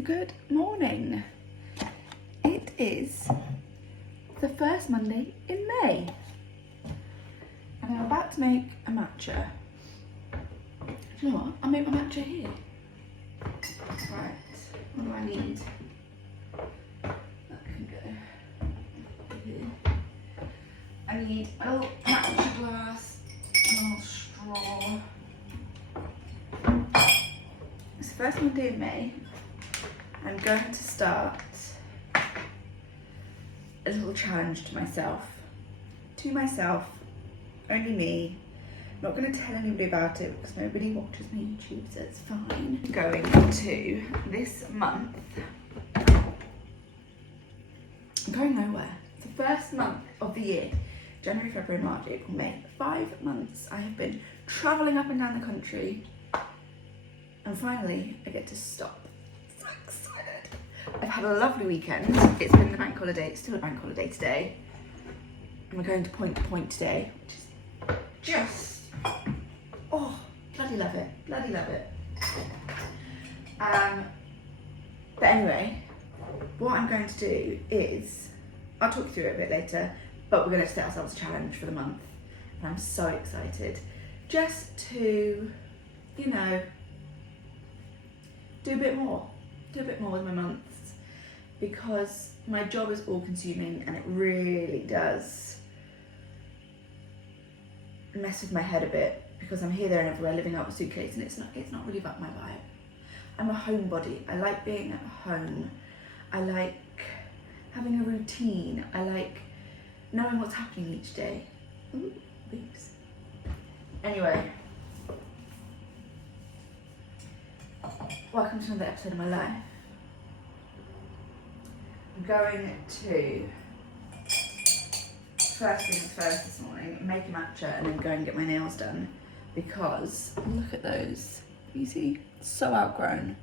Good morning. It is the first Monday in May and I'm about to make a matcha. Do you know what? I'll make my matcha here. Right, what do I need? That can go here. I need a little matcha glass and a little straw. It's the first Monday in May. I'm going to start a little challenge to myself. Only me. Not going to tell anybody about it because nobody watches my YouTube, so it's fine. Going to this month. I'm going nowhere. It's the first month of the year. January, February, March, April, May. 5 months I have been travelling up and down the country. And finally, I get to stop. So excited. I've had a lovely weekend. It's been the bank holiday. It's still a bank holiday today. And we're going to Point today, which is just, oh, bloody love it. Bloody love it. But anyway, what I'm going to do is, I'll talk you through it a bit later, but we're going to set ourselves a challenge for the month. And I'm so excited. Just to, you know, do a bit more with my months, because my job is all consuming and it really does mess with my head a bit, because I'm here, there and everywhere living out of a suitcase, and it's not really about my vibe. I'm a homebody. I like being at home. I like having a routine. I like knowing what's happening each day. Ooh, oops. Anyway, welcome to another episode of my life. I'm going to, first things first this morning, make a matcha and then go and get my nails done, because look at those. You see, so outgrown.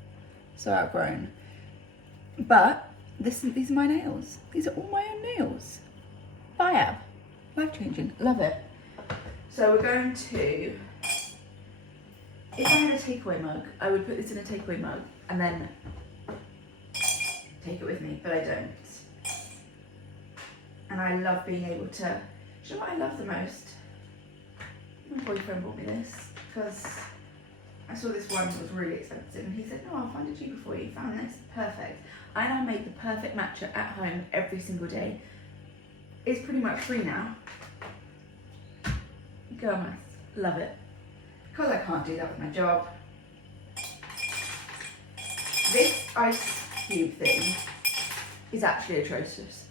But these are my nails. These are all my own nails. Biab, life-changing, love it. So we're going to, if I had a takeaway mug, I would put this in a takeaway mug and then take it with me, but I don't. And I love being able to, do you know what I love the most? My boyfriend bought me this because I saw this one that was really expensive and he said, no, I'll find it cheaper for you. Found this, perfect. I now make the perfect matcha at home every single day. It's pretty much free now. Girl math, love it. Because I can't do that with my job. This ice cube thing is actually atrocious.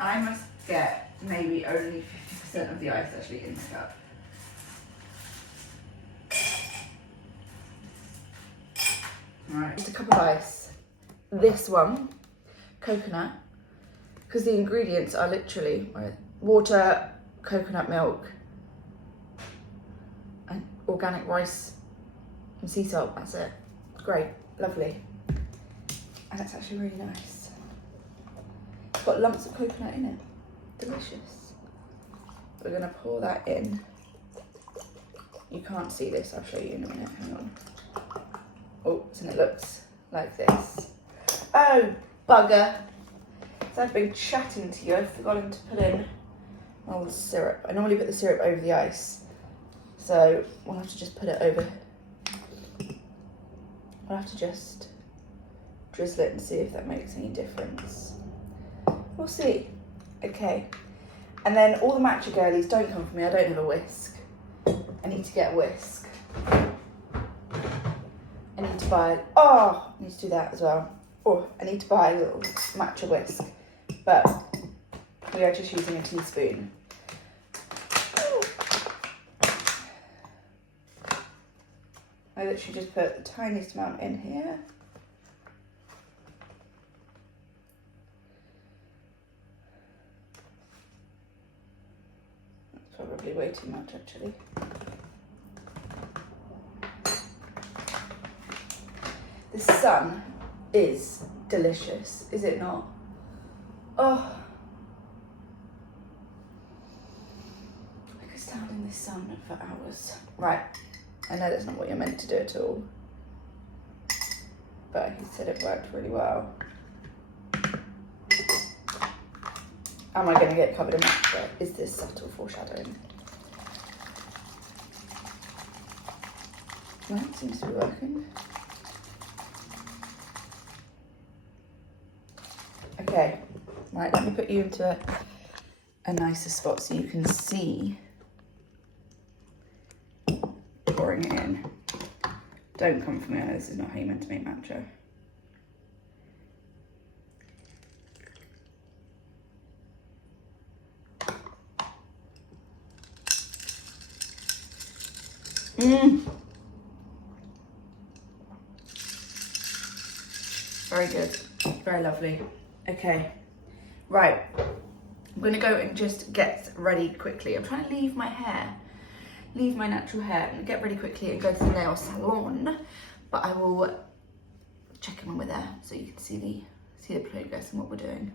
I must get maybe only 50% of the ice actually in the cup. Alright, just a cup of ice. This one, coconut, because the ingredients are literally water, coconut milk, and organic rice and sea salt. That's it. Great, lovely. And it's actually really nice. It's got lumps of coconut in it. Delicious. We're going to pour that in. You can't see this, I'll show you in a minute. Hang on. Oh, and it looks like this. Oh, bugger. So I've been chatting to you. I've forgotten to put in all the syrup. I normally put the syrup over the ice. So we'll have to just put it over. We'll have to just drizzle it and see if that makes any difference. We'll see. Okay. And then all the matcha girlies, don't come for me. I don't have a whisk. I need to get a whisk. I need to buy, I need to do that as well. Oh, I need to buy a little matcha whisk. But we are just using a teaspoon. I literally just put the tiniest amount in here. That's probably way too much actually. The sun is delicious, is it not? Oh, I could stand in this sun for hours. Right, I know that's not what you're meant to do at all. but he said it worked really well. Am I going to get covered in matcha? Is this subtle foreshadowing? No, it seems to be working. Okay, right, let me put you into a nicer spot so you can see pouring it in. Don't come for me, this is not how you meant to make matcha. Very good, very lovely. Okay, right, I'm gonna go and just get ready quickly. I'm trying to leave my natural hair, and get ready quickly and go to the nail salon, but I will check in when we're there so you can see the progress and what we're doing.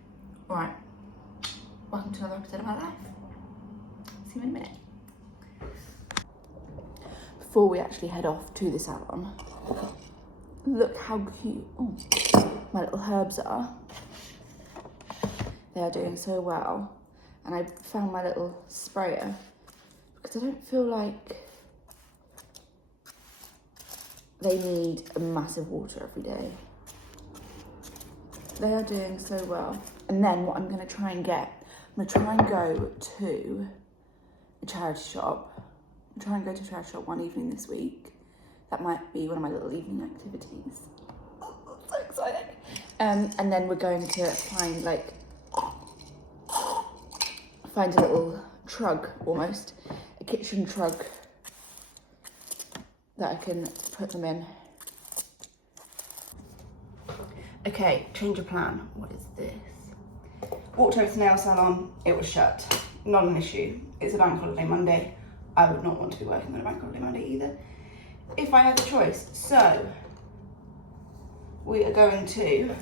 All right, welcome to another episode of my life. See you in a minute. Before we actually head off to the salon, look how cute my little herbs are. They are doing so well. And I found my little sprayer because I don't feel like they need a massive water every day. They are doing so well. And then what I'm going to try and get, I'm going to try and go to a charity shop. One evening this week. That might be one of my little evening activities. So exciting. And then we're going to find a little trug, almost a kitchen trug that I can put them in. Okay, change of plan. What is this? Walked over to the nail salon, it was shut. Not an issue. It's a bank holiday Monday. I would not want to be working on a bank holiday Monday either, if I had the choice. So, we are going to,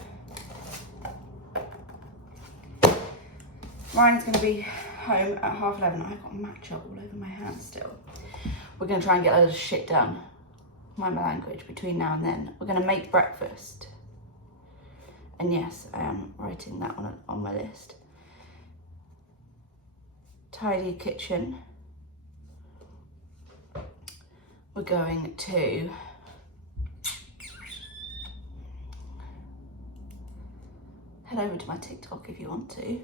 Ryan's going to be home at 11:30. I've got matcha all over my hands still. We're going to try and get a little shit done, mind my language, between now and then. We're going to make breakfast. And yes, I am writing that on my list. Tidy kitchen. We're going to head over to my TikTok if you want to.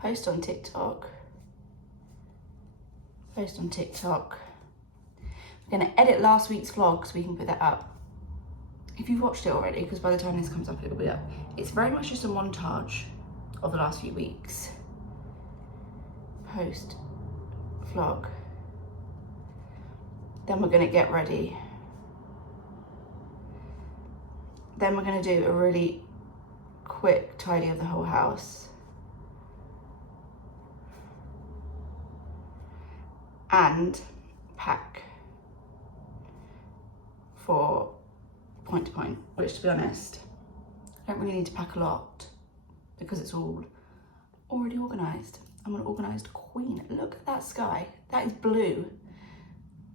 Post on TikTok. We're going to edit last week's vlog so we can put that up. If you've watched it already, because by the time this comes up, it'll be up. It's very much just a montage of the last few weeks. Post vlog. Then we're going to get ready. Then we're going to do a really quick tidy of the whole house. And pack for point to point, which to be honest, I don't really need to pack a lot because it's all already organised. I'm an organised queen. Look at that sky. That is blue.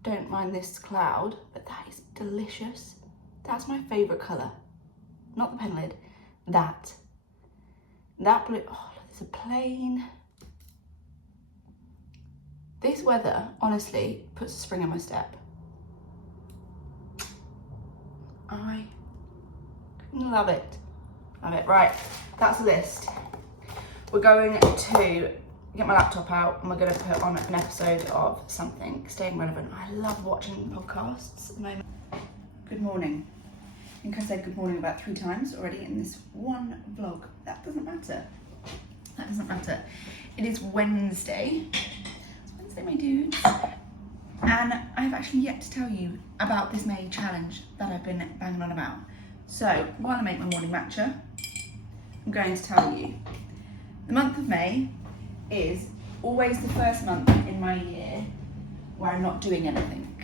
Don't mind this cloud, but that is delicious. That's my favourite colour. Not the pen lid, that blue. Oh, there's a plane. This weather, honestly, puts a spring in my step. I love it. Right, that's a list. We're going to get my laptop out and we're going to put on an episode of something, staying relevant. I love watching podcasts at the moment. Good morning. I think I said good morning about 3 times already in this one vlog. That doesn't matter. It is Wednesday. It's Wednesday, my dudes. And I have actually yet to tell you about this May challenge that I've been banging on about. So while I make my morning matcha, I'm going to tell you. The month of May is always the first month in my year where I'm not doing anything.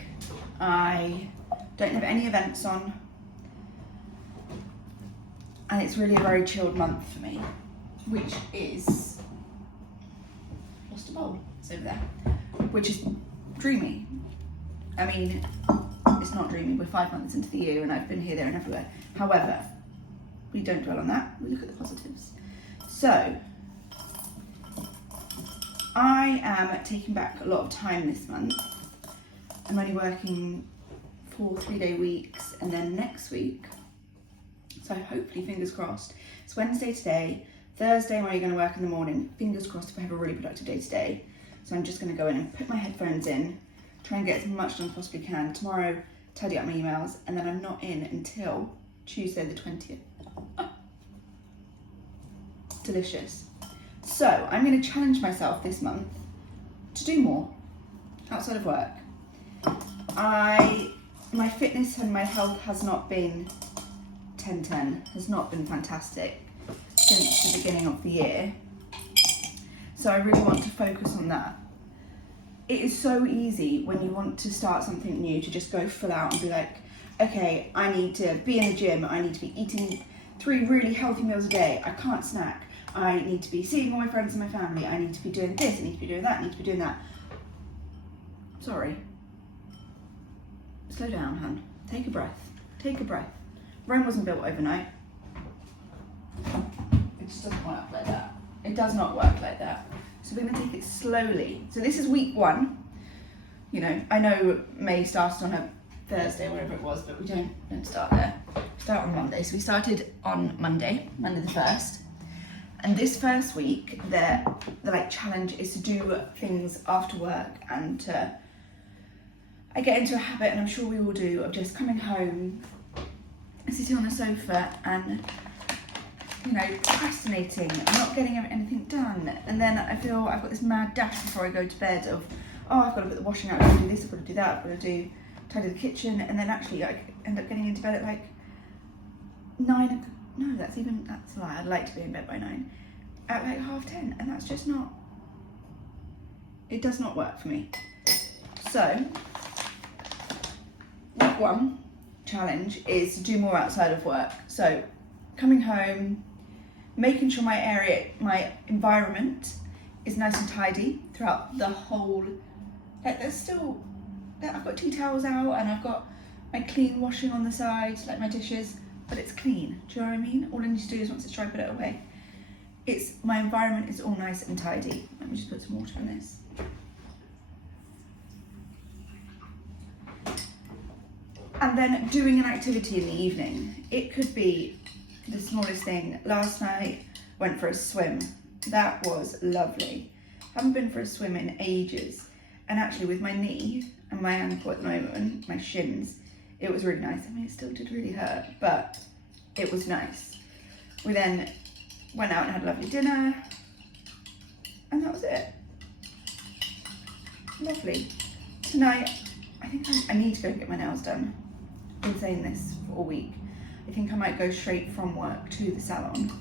I don't have any events on, and it's really a very chilled month for me, which is, lost a bowl, it's over there, which is dreamy. I mean, it's not dreamy, we're 5 months into the year and I've been here, there and everywhere. However, we don't dwell on that, we look at the positives. So, I am taking back a lot of time this month. I'm only working 4 3-day weeks, and then next week, so hopefully, fingers crossed, it's Wednesday today, Thursday I'm only going to work in the morning, fingers crossed if I have a really productive day today. So I'm just going to go in and put my headphones in, try and get as much done as I possibly can. Tomorrow, tidy up my emails, and then I'm not in until Tuesday the 20th. Delicious. So I'm going to challenge myself this month to do more outside of work. My fitness and my health has not been 10-10, has not been fantastic since the beginning of the year. So I really want to focus on that. It is so easy when you want to start something new to just go full out and be like, okay, I need to be in the gym, I need to be eating 3 really healthy meals a day, I can't snack, I need to be seeing all my friends and my family, I need to be doing this, I need to be doing that, I need to be doing that. Sorry. Slow down, hun. Take a breath. Take a breath. Rome wasn't built overnight. It just doesn't work like that. It does not work like that. So we're going to take it slowly. So this is week 1. You know, I know May started on a Thursday, whatever it was, but we don't start there. We start on Monday. So we started on Monday the 1st. And this first week, the like challenge is to do things after work, and I get into a habit, and I'm sure we all do, of just coming home, sitting on the sofa and, you know, procrastinating and not getting anything done. And then I feel I've got this mad dash before I go to bed of, oh, I've got to put the washing out, I've got to do this, I've got to do that, I've got to tidy the kitchen, and then actually I end up getting into bed at like 9. No, that's a lie. I'd like to be in bed by 9. At like 9:30, and that's just not. It does not work for me. So, week 1 challenge is to do more outside of work. So, coming home, making sure my environment is nice and tidy throughout the whole. Like, I've got tea towels out, and I've got my clean washing on the side, like my dishes, but it's clean. Do you know what I mean? All I need to do is once it's dry, put it away. My environment is all nice and tidy. Let me just put some water in this. And then doing an activity in the evening. It could be the smallest thing. Last night, went for a swim. That was lovely. Haven't been for a swim in ages. And actually with my knee and my ankle at the moment, my shins, it was really nice. I mean, it still did really hurt, but it was nice. We then went out and had a lovely dinner, and that was it. Lovely. Tonight, I think I need to go and get my nails done. I've been saying this for all week. I think I might go straight from work to the salon,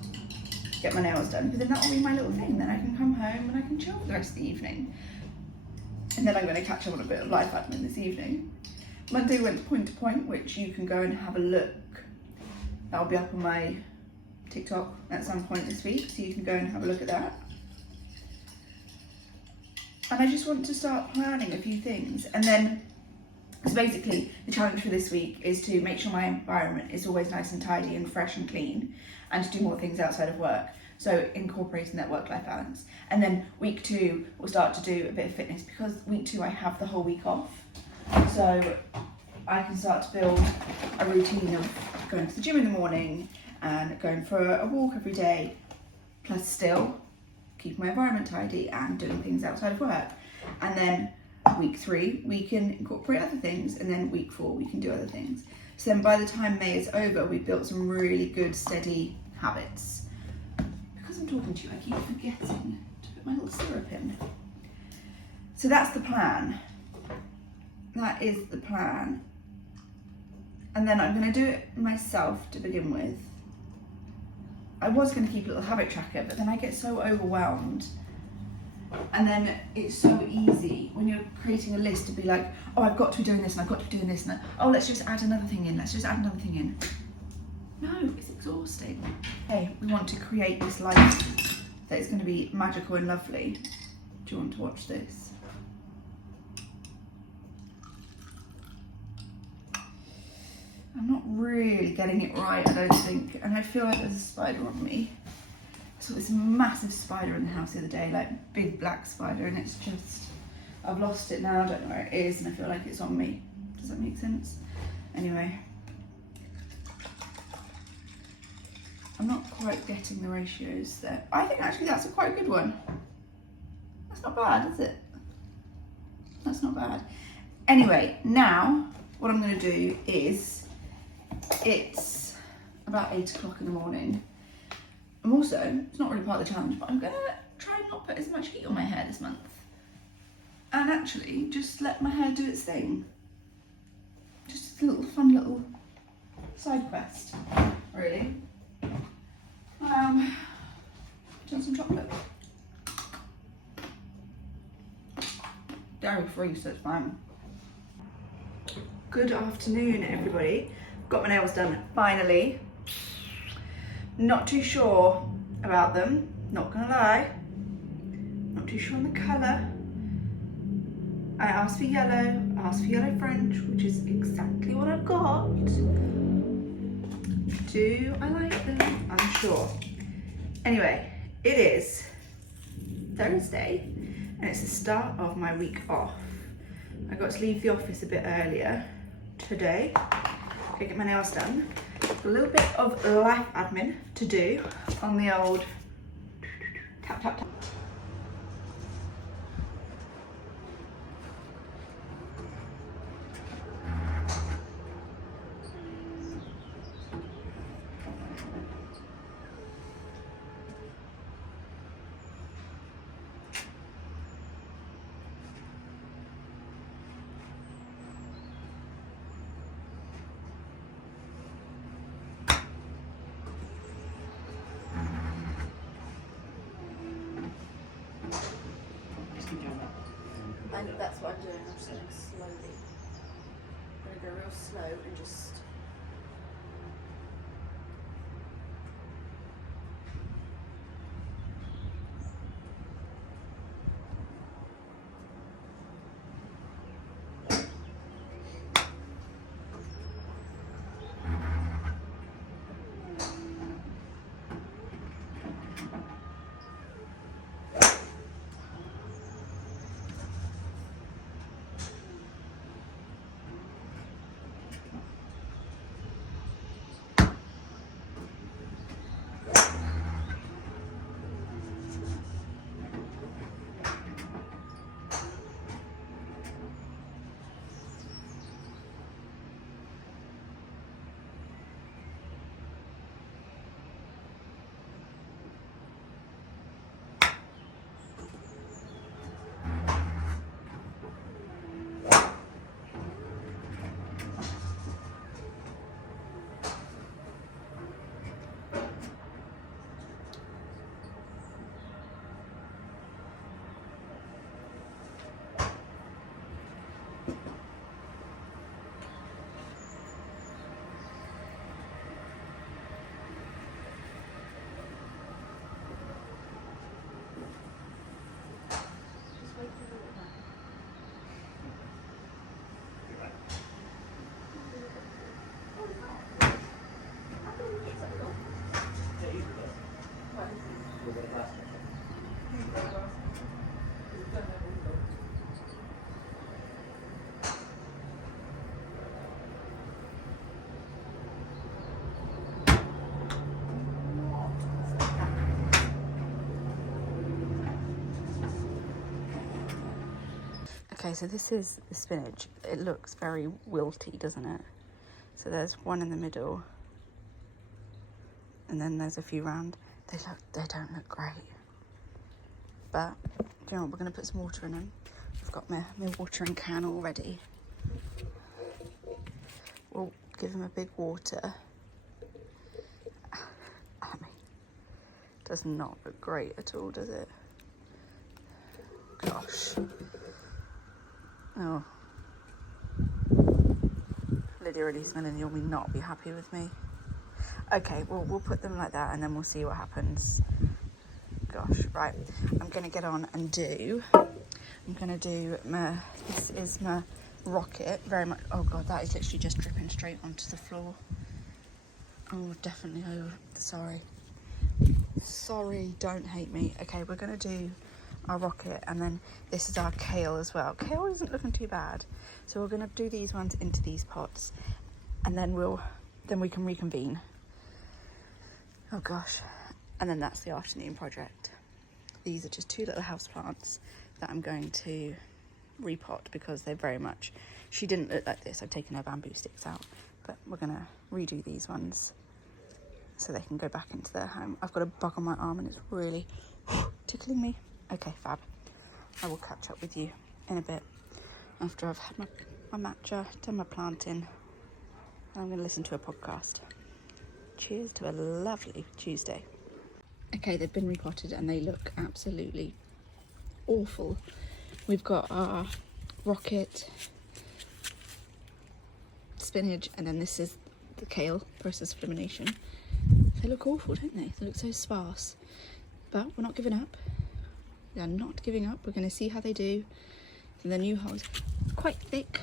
get my nails done, because then that will be my little thing. Then I can come home and I can chill for the rest of the evening. And then I'm going to catch up on a bit of life admin this evening. Monday went to Point, which you can go and have a look. That'll be up on my TikTok at some point this week, so you can go and have a look at that. And I just want to start planning a few things. And then, so basically, the challenge for this week is to make sure my environment is always nice and tidy and fresh and clean, and to do more things outside of work. So incorporating that work-life balance. And then week 2, we'll start to do a bit of fitness, because week 2 I have the whole week off. So I can start to build a routine of going to the gym in the morning and going for a walk every day, plus still keep my environment tidy and doing things outside of work. And then week 3, we can incorporate other things, and then week 4, we can do other things. So then by the time May is over, we've built some really good, steady habits. Because I'm talking to you, I keep forgetting to put my little syrup in. So that's the plan. That is the plan. And then I'm going to do it myself to begin with. I was going to keep a little habit tracker, but then I get so overwhelmed. And then it's so easy when you're creating a list to be like, oh, I've got to be doing this, and I've got to be doing this, and oh, let's just add another thing in, let's just add another thing in. No, it's exhausting. Hey, we want to create this life that is going to be magical and lovely. Do you want to watch this? I'm not really getting it right, I don't think. And I feel like there's a spider on me. I saw this massive spider in the house the other day, like big black spider, and it's just, I've lost it now, I don't know where it is, and I feel like it's on me. Does that make sense? Anyway. I'm not quite getting the ratios there. I think actually that's a quite good one. That's not bad, is it? That's not bad. Anyway, now what I'm going to do is, it's about 8 o'clock in the morning. I'm also, it's not really part of the challenge, but I'm going to try and not put as much heat on my hair this month. And actually just let my hair do its thing. Just a little fun little side quest, really. Done some chocolate. Dairy free, so it's fine. Good afternoon, everybody. Got my nails done finally. Not too sure about them, not gonna lie. Not too sure on the colour. I asked for yellow French, which is exactly what I've got. Do I like them? I'm sure. Anyway, it is Thursday and it's the start of my week off. I got to leave the office a bit earlier today to get my nails done. A little bit of life admin to do on the old tap tap tap. And that's what I'm doing, I'm just going slowly. I'm going to go real slow and just... Okay, so this is the spinach. It looks very wilty, doesn't it? So there's one in the middle, and then there's a few round. They don't look great. But you know what, we're gonna put some water in them. I've got my watering can all ready. We'll give them a big water. I mean, does not look great at all, does it? Gosh. Oh. Lydia really smelling, you'll not be happy with me. Okay, well, we'll put them like that and then we'll see what happens. Gosh, right. I'm going to get on and do, this is my rocket very much. Oh god, that is literally just dripping straight onto the floor. Oh, definitely. Oh, sorry, don't hate me. Okay, we're gonna do our rocket, and then this is our kale as well. Kale isn't looking too bad, so we're gonna do these ones into these pots, and then we can reconvene. Oh gosh. And then that's the afternoon project. These are just 2 little house plants that I'm going to repot because they're very much, she didn't look like this. I've taken her bamboo sticks out, but we're gonna redo these ones so they can go back into their home. I've got a bug on my arm and it's really tickling me. Okay, fab. I will catch up with you in a bit after I've had my matcha, done my planting, and I'm gonna listen to a podcast. Cheers to a lovely Tuesday. Okay, they've been repotted and they look absolutely awful. We've got our rocket, spinach, and then this is the kale, process of elimination. They look awful, don't they? They look so sparse. But we're not giving up. We are not giving up. We're going to see how they do. And the new holes, quite thick,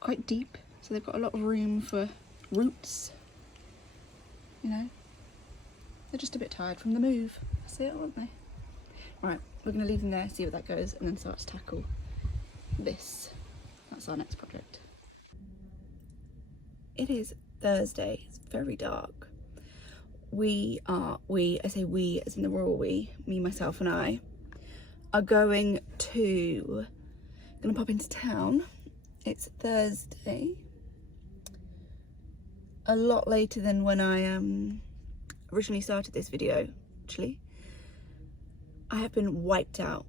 quite deep, so they've got a lot of room for roots. You know, they're just a bit tired from the move. That's it, aren't they? Right, we're going to leave them there, see what that goes, and then start to tackle this. That's our next project. It is Thursday. It's very dark. I say we as in the royal we, me, myself and I, are gonna pop into town. It's Thursday. A lot later than when I originally started this video, actually. I have been wiped out.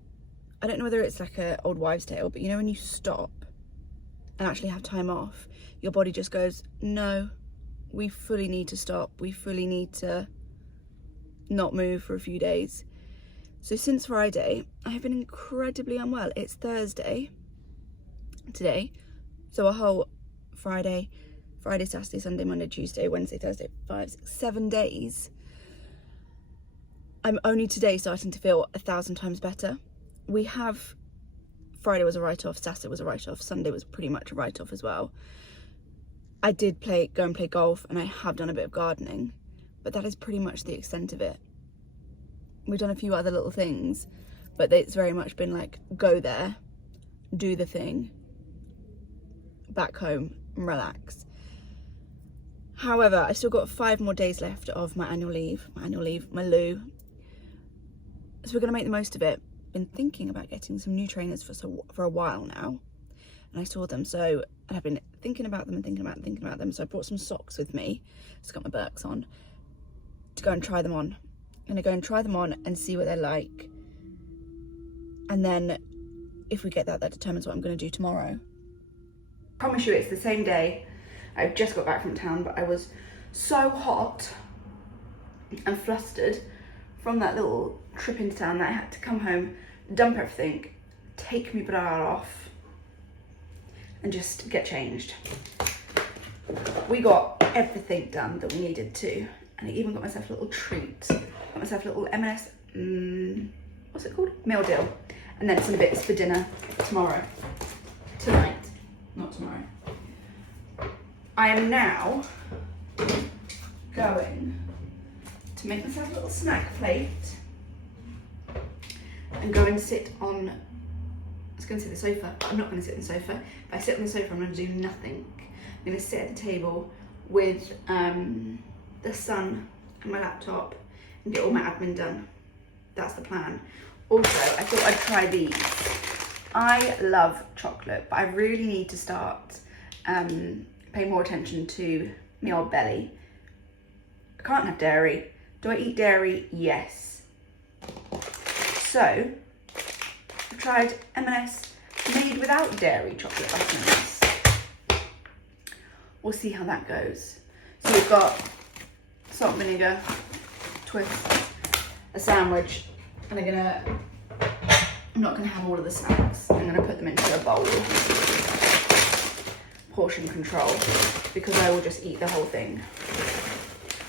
I don't know whether it's like an old wives' tale, but you know when you stop and actually have time off, your body just goes, no, we fully need to stop. We fully need to not move for a few days. So since Friday, I have been incredibly unwell. It's Thursday today, so a whole Friday, Saturday, Sunday, Monday, Tuesday, Wednesday, Thursday, 5, 6, 7 days. I'm only today starting to feel 1,000 times better. Friday was a write-off, Saturday was a write-off, Sunday was pretty much a write-off as well. I did go and play golf, and I have done a bit of gardening, but that is pretty much the extent of it. We've done a few other little things, but it's very much been like, go there, do the thing, back home and relax. However, I've still got 5 more days left of my annual leave, my loo. So we're gonna make the most of it. Been thinking about getting some new trainers for a while now, and I saw them, so I've been thinking about them. So I brought some socks with me. Just got my Birks on to go and try them on. I'm gonna go and try them on and see what they're like, and then if we get that determines what I'm gonna do tomorrow. Promise you, it's the same day. I've just got back from town, but I was so hot and flustered from that little trip into town that I had to come home, dump everything, take my bra off, and just get changed. We got everything done that we needed to, and I even got myself a little treat. Got myself a little M&S, what's it called? Meal deal. And then some bits for dinner tonight, not tomorrow. I am now going to make myself a little snack plate and go and sit on, I was going to sit on the sofa, but I'm not going to sit on the sofa. If I sit on the sofa, I'm going to do nothing. I'm going to sit at the table with the sun and my laptop and get all my admin done. That's the plan. Also, I thought I'd try these. I love chocolate, but I really need to start paying more attention to my old belly. I can't have dairy. Do I eat dairy? Yes. So, I've tried M&S made without dairy chocolate butternuts. We'll see how that goes. So we've got salt and vinegar, twist, a sandwich, and I'm not gonna have all of the snacks. I'm gonna put them into a bowl. Portion control, because I will just eat the whole thing.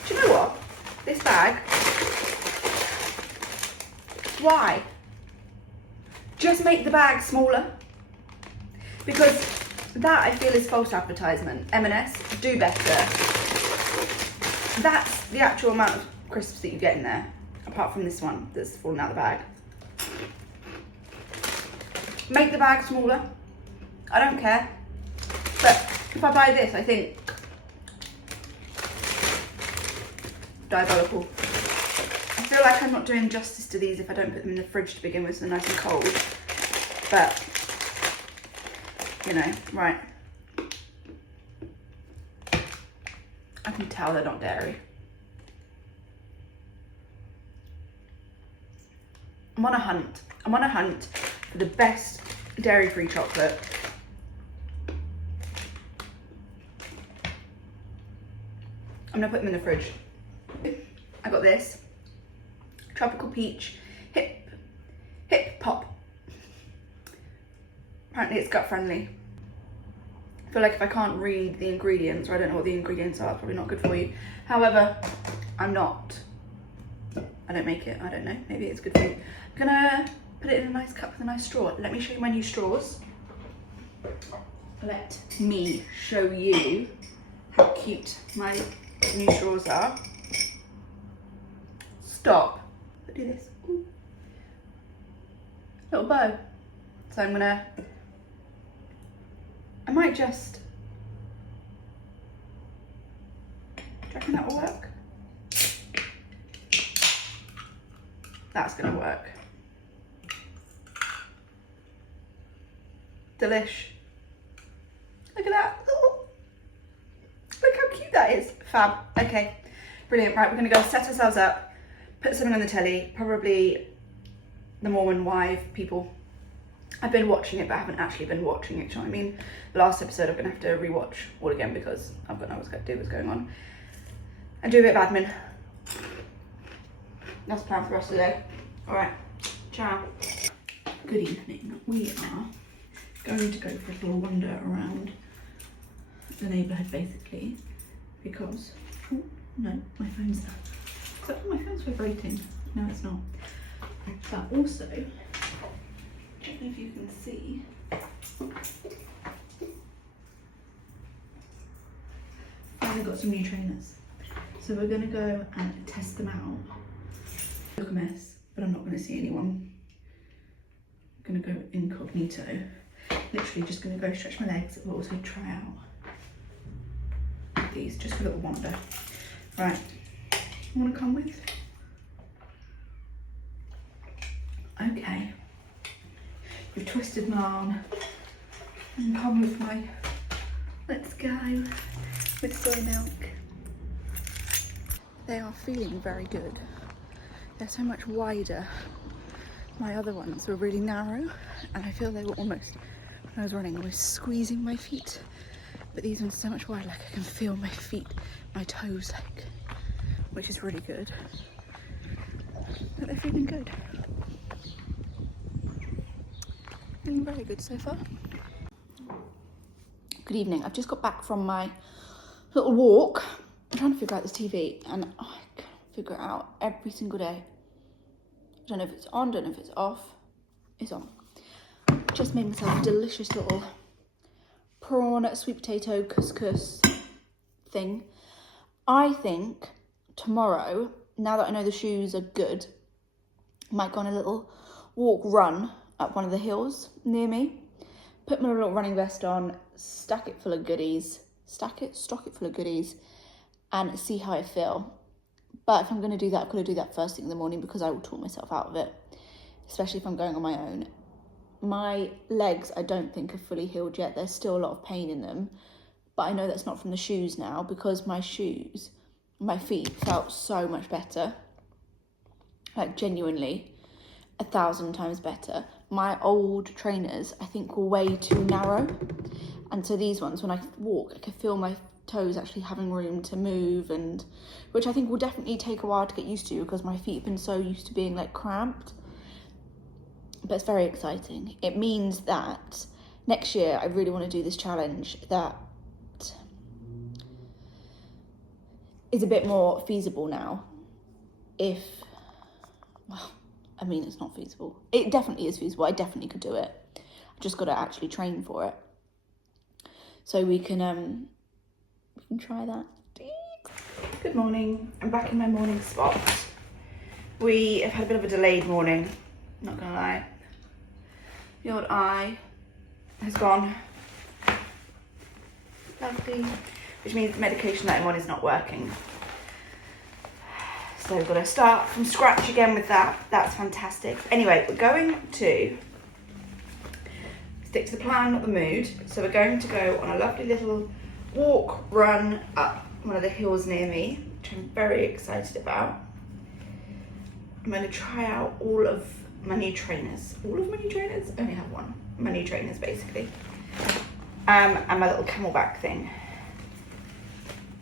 Do you know what? This bag, why? Just make the bag smaller, because That I feel is false advertisement. M&S, do better. That's the actual amount of crisps that you get in there, apart from this one that's fallen out of the bag. Make the bag smaller. I don't care. But if I buy this, I think diabolical. I feel like I'm not doing justice to these if I don't put them in the fridge to begin with so they're nice and cold. But, you know, right. I can tell they're not dairy. I'm on a hunt. I'm on a hunt for the best dairy-free chocolate. I'm gonna put them in the fridge. I got this tropical peach hip pop. Apparently it's gut friendly. I feel like if I can't read the ingredients, or I don't know what the ingredients are, it's probably not good for you. However, I don't make it, I don't know, maybe it's good for you. I'm gonna put it in a nice cup with a nice straw. Let me show you my new straws. Let me show you how cute my new straws are. Stop. Do this. Ooh. Little bow. So I might just, do you reckon that will work? That's gonna work. Delish. Look at that. Ooh. Look how cute that is. Fab. Okay, brilliant. Right, we're gonna go set ourselves up, put something on the telly, probably the Mormon Wife people. I've been watching it, but I haven't actually been watching it, do you know what I mean? The last episode I'm gonna have to rewatch all again because I've got no idea what's going on. And do a bit of admin. That's the plan for the rest of the day. All right, ciao. Good evening. We are going to go for a little wander around the neighbourhood basically because, oh no, my phone's there. So, oh, my phone's vibrating. No, it's not. But also, I don't know if you can see, I've got some new trainers. So we're gonna go and test them out. Look a mess, but I'm not gonna see anyone. I'm gonna go incognito. Literally just gonna go stretch my legs, but also try out these just for a little wander. Right, you wanna come with? Okay. You've twisted my arm and come with my, let's go with soy milk. They are feeling very good. They're so much wider. My other ones were really narrow and I feel they were almost, when I was running, I was squeezing my feet. But these ones are so much wider, like I can feel my feet, my toes, like, which is really good. But they're feeling good. Feeling very good so far. Good evening. I've just got back from my little walk. I'm trying to figure out this TV and I can't figure it out every single day. I don't know if it's on, don't know if it's off. It's on. Just made myself a delicious little prawn sweet potato couscous thing. I think tomorrow, now that I know the shoes are good, I might go on a little walk run up one of the hills near me. Put my little running vest on, stock it full of goodies, stock it full of goodies, and see how I feel. But if I'm going to do that, I've got to do that first thing in the morning because I will talk myself out of it, especially if I'm going on my own. My legs, I don't think are fully healed yet. There's still a lot of pain in them, but I know that's not from the shoes now because my shoes, my feet felt so much better, like genuinely 1,000 times better. My old trainers, I think, were way too narrow, and so these ones, when I walk, I can feel my toes actually having room to move, and which I think will definitely take a while to get used to because my feet have been so used to being like cramped. But it's very exciting. It means that next year I really want to do this challenge that is a bit more feasible now. Well, I mean, it's not feasible. It definitely is feasible. I definitely could do it. I just got to actually train for it. so we can try that. Good morning. I'm back in my morning spot. We have had a bit of a delayed morning, not gonna lie. The old eye has gone. Lovely. Which means the medication that I'm on is not working. So we've got to start from scratch again with that. That's fantastic. Anyway, we're going to stick to the plan, not the mood. So we're going to go on a lovely little walk, run up one of the hills near me, which I'm very excited about. I'm going to try out all of my new trainers. All of my new trainers? I only have one. My new trainers, basically. And my little camelback thing.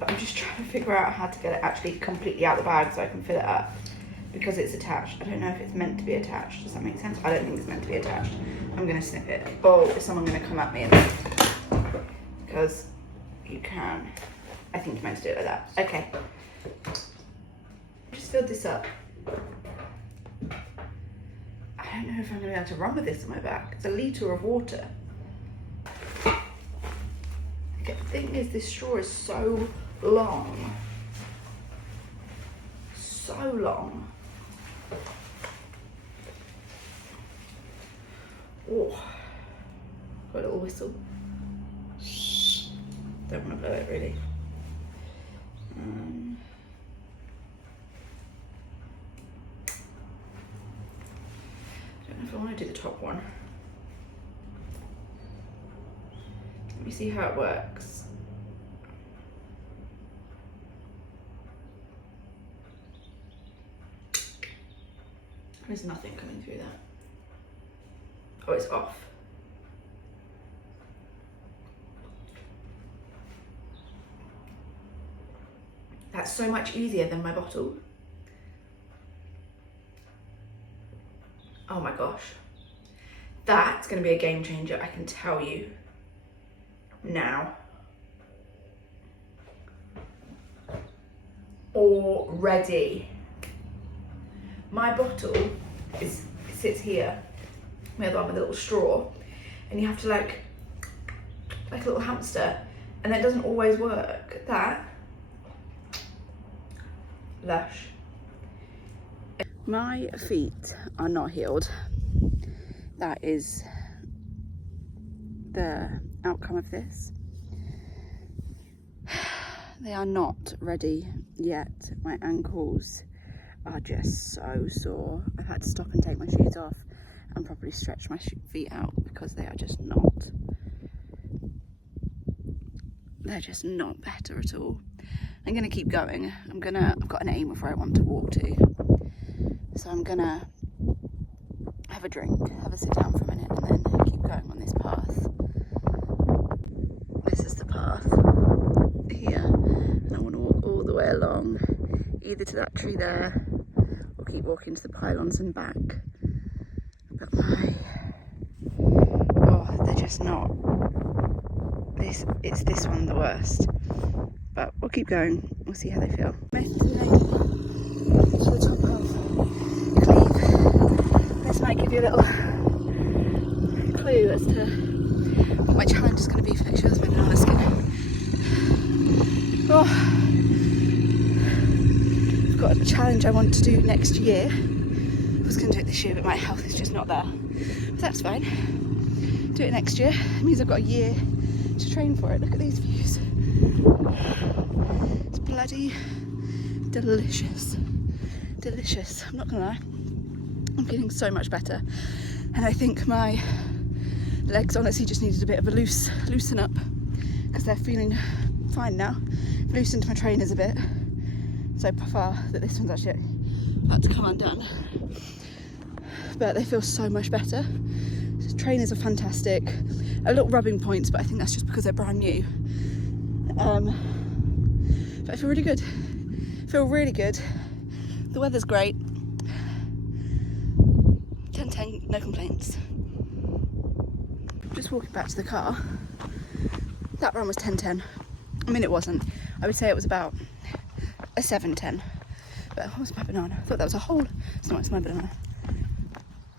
But I'm just trying to figure out how to get it actually completely out of the bag so I can fill it up. Because it's attached. I don't know if it's meant to be attached. Does that make sense? I don't think it's meant to be attached. I'm going to snip it. Oh, is someone going to come at me? Because you can. I think you're meant to do it like that. Okay. Just filled this up. I don't know if I'm going to be able to run with this on my back. It's a litre of water. The thing is, this straw is so long. So long. Oh. Got a little whistle. Don't want to blow it really. I don't know if I want to do the top one. Let me see how it works. There's nothing coming through that. Oh, it's off. That's so much easier than my bottle. Oh my gosh. That's going to be a game changer, I can tell you now. Already. My bottle sits here. My other one with a little straw. And you have to like a little hamster. And that doesn't always work. That. Lush. My feet are not healed. That is the outcome of this. They are not ready yet. My ankles are just so sore. I've had to stop and take my shoes off and properly stretch my feet out because they are just not, they're just not better at all. I'm gonna keep going. I've got an aim of where I want to walk to. So I'm gonna have a drink, have a sit down for a minute and then keep going on this path. This is the path here. And I wanna walk all the way along, either to that tree there or keep walking to the pylons and back. But they're just not, it's this one the worst. But we'll keep going, we'll see how they feel. To the top of Cleve. This might give you a little clue as to what my challenge is going to be for next year. That's been on skin. Oh. I've got a challenge I want to do next year. I was going to do it this year, but my health is just not there. But that's fine. Do it next year. It means I've got a year to train for it. Look at these views. It's bloody delicious. Delicious. I'm not gonna lie. I'm feeling so much better. And I think my legs honestly just needed a bit of a loosen up because they're feeling fine now. I've loosened my trainers a bit so far that this one's actually about to come undone. But they feel so much better. The trainers are fantastic. A little rubbing points, but I think that's just because they're brand new. But I feel really good. The weather's great. 10-10, no complaints. Just walking back to the car. That run was 10-10. I mean, it wasn't. I would say it was about a 7-10. But what was my banana? I thought that was a whole. It's not, it's my banana.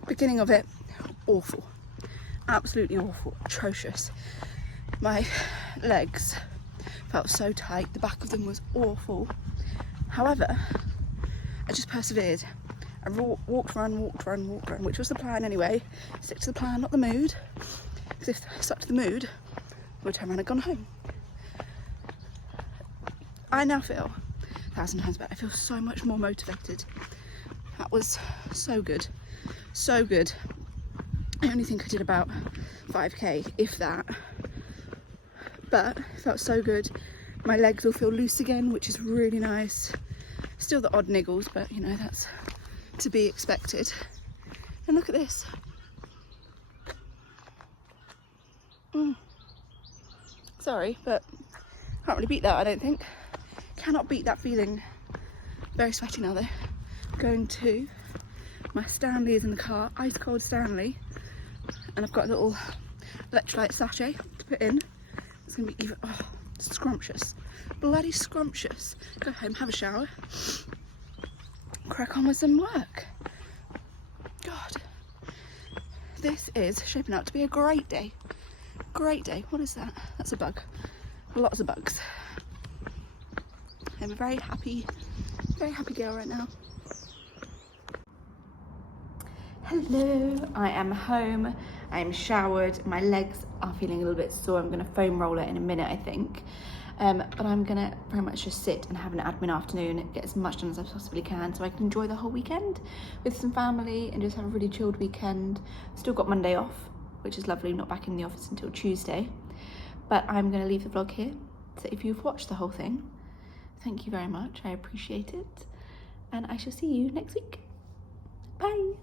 Beginning of it, awful. Absolutely awful. Atrocious. My legs felt so tight, the back of them was awful. However, I just persevered. I walked, run, which was the plan anyway. Stick to the plan, not the mood. Because if I stuck to the mood, I would turn around and gone home. I now feel 1,000 times better. I feel so much more motivated. That was so good, so good. I only think I did about 5k, if that. But it felt so good. My legs all feel loose again, which is really nice. Still the odd niggles, but you know, that's to be expected. And look at this. Sorry, but can't really beat that, I don't think. Cannot beat that feeling. Very sweaty now though. Going to my Stanley is in the car, ice cold Stanley, and I've got a little electrolyte sachet to put in. It's gonna be even scrumptious, bloody scrumptious. Go home, have a shower, crack on with some work. God, this is shaping up to be a great day. Great day. What is that? That's a bug. Lots of bugs. I'm a very happy girl right now. Hello, I am home. I am showered. My legs are feeling a little bit sore. I'm going to foam roll it in a minute, I think. But I'm going to very much just sit and have an admin afternoon, get as much done as I possibly can so I can enjoy the whole weekend with some family and just have a really chilled weekend. Still got Monday off, which is lovely. Not back in the office until Tuesday. But I'm going to leave the vlog here. So if you've watched the whole thing, thank you very much. I appreciate it. And I shall see you next week. Bye.